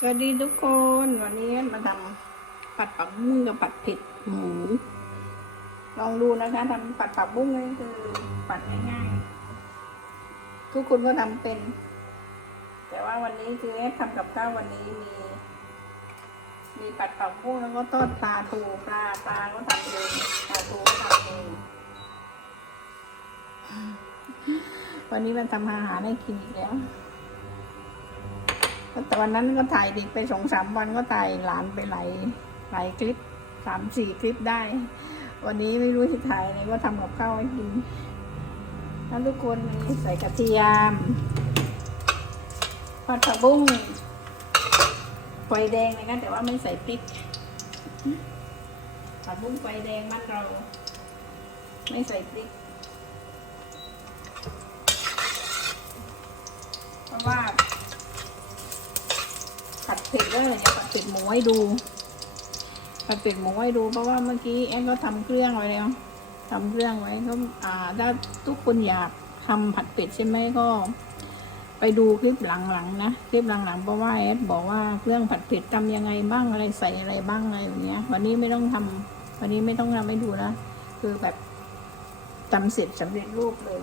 สวัสดีทุกคนวันนี้มาทำผัดผักบุ้งกับผัดเผ็ดหมูลองดูนะคะทำผัดผักบุ้งนี่คือผัดง่ายๆทุกคนก็ทำเป็น แต่ว่าวันนี้คือแอดทำกับข้าววันนี้มี มีผัดผักบุ้งแล้วก็ทอดปลาทูปลาปลาก็ทำเองปลาทูก็ทำเองวันนี้มันทำอาหารให้กินอีกแล้ว แต่วันนั้นก็ถ่ายเด็กไปสองสามวันก็ถ่ายหลานไปหลายหลายคลิปสามสี่คลิปได้ วันนี้ไม่รู้จะถ่ายอะไรก็ทำกับข้าวให้กินแล้วทุกคนใส่กระเทียมผัดผักบุ้งไฟแดงเลยนะแต่ว่าไม่ใส่พริกผัดบุ้งไฟแดงบ้านเรา ไม่ใส่พริก เพราะว่า ผั ดเผ็ดก็เลยจะผัดเผ็ดหมูให้ดูผัดเผ็ดหมูให้ดูเพราะว่าเมื่อกี้แอนก็ทำเครื่องไว้แล้วทำเครื่องไว้ก็อ่าถ้าทุกคนอยากทำผัดเผ็ดใช่ไหมก็ ไปดูคลิปหลังๆนะคลิปหลังๆเพราะว่าแอดบอกว่าเครื่องผัดเผ็ดทำยังไงบ้างอะไรใส่อะไรบ้างอะไรอย่างเงี้ย วันนี้ไม่ต้องทำวันนี้ไม่ต้องทำให้ดูนะคือแบบทำเสร็จสำเร็จรูปเลย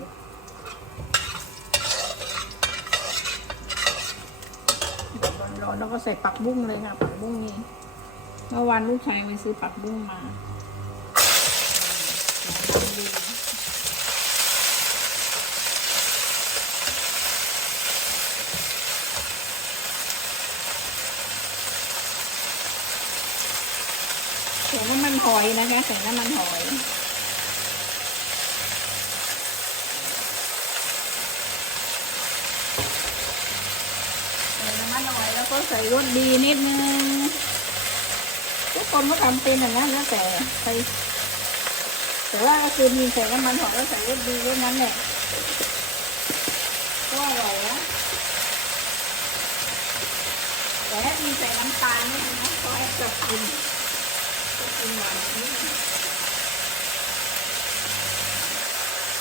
ร้อนๆแล้วก็ใส่ปักบุ้งเลยค่ะ ปักบุ้งนี่เมื่อวานลูกชายไปซื้อปักบุ้งมาใส่น้ำมันหอยนะคะใส่น้ำมันหอย ใส่น้ำมันหอยแล้วก็ใส่รสดีนิดนึงทุกคนก็ทำเป็นอย่างนั้นแล้วแต่ใครแต่ว่าก็คือมีใส่น้ำมันหอยแล้วใส่รสดีแค่นั้นแหละก็อร่อยนะแต่ถ้ามีใส่น้ำตาลนี่นะก็จะกินจะกินหวานนิดนึง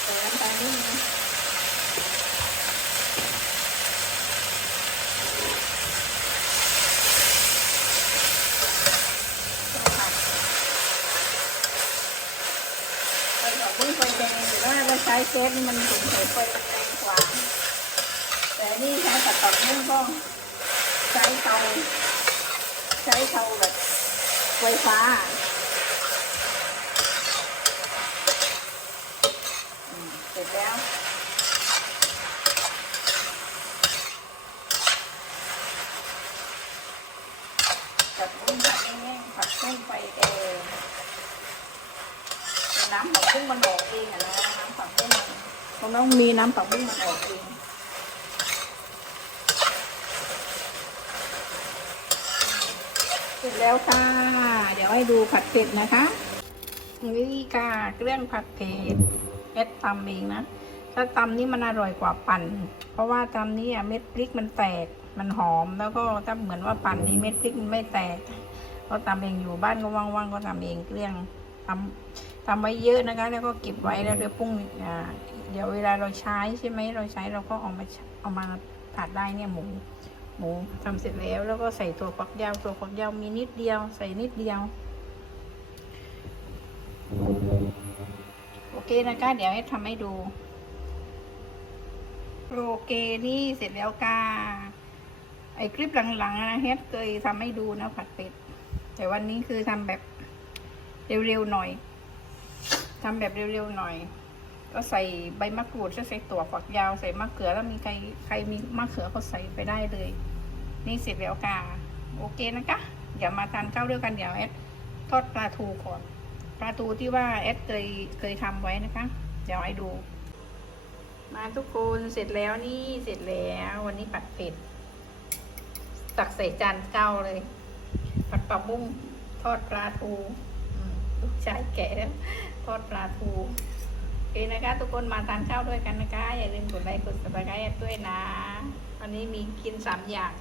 ใส่น้ำตาลนิดนึง ไฟดอกบุ้งไฟแดงห ใช้เซฟนี่มันถึงใช้ไฟแรงกว่า แต่นี่ใช้ตัดต่อบุ้งก็ใช้เตาใช้เตาแบบไฟฟ้าเสร็จแล้วจัดบุ้งผัดแห้งๆผัดบุ้งไฟแดงน้ำผักบุ้งมันออกเองอะนะน้ำผักบุ้ง ต้องมีน้ำผักบุ้งมันออกเองเสร็จแล้วค่ะ เดี๋ยวให้ดูผัดเผ็ดนะคะนี่ค่ะเครื่องผัดเผ็ดเอ็ดตำเองนะ ถ้าตำนี่มันอร่อยกว่าปั่น เพราะว่าตำนี่เม็ดพริกมันแตก มันหอม แล้วก็ถ้าเหมือนว่าปั่นนี่เม็ดพริกมันไม่แตก ก็ตำเองอยู่บ้านก็ว่างๆก็ทำเองเครื่อง ทำทำไว้เยอะนะคะ แล้วก็เก็บไว้แล้วเดี๋ยวปรุงอ่าเดี๋ยวเวลาเราใช้ใช่ไหมเราใช้เราก็เอามาเอามาผัดได้เนี่ยหมู หมูทำเสร็จแล้ว แล้วก็ใส่ถั่วฝักยาวถั่วฝักยาวมีนิดเดียว ใส่นิดเดียวโอเคนะคะเดี๋ยวให้ทำให้ดูโอเคนี่เสร็จแล้วค่ะไอคลิปหลังๆนะเฮดเคยทำให้ดูนะผัดเป็ดแต่วันนี้คือทำแบบ เร็วๆหน่อยทำแบบเร็วๆหน่อย ก็ใส่ใบมะกรูดจะใส่ถั่วฝักยาวใส่มะเขือแล้วมีใครใครมีมะเขือก็ใส่ไปได้เลย นี่เสร็จแล้วค่ะโอเคนะคะเดี๋ยวมาทานข้าวด้วยกันเดี๋ยวแอดทอดปลาทูก่อนปลาทูที่ว่าแอดเคยเคยทำไว้นะคะ เดี๋ยวให้ดู มาทุกคนเสร็จแล้วนี่เสร็จแล้ววันนี้ผัดเผ็ดตักใส่จานเก้าเลย ผัดปลาบุ้งทอดปลาทู ชายแก่แล้วทอดปลาทูโอเคนะคะ ทุกคนมาทานข้าวด้วยกันนะคะ อย่าลืมกดไลค์กดซับสไครต์ด้วยนะ วันนี้มีกินสามอย่าง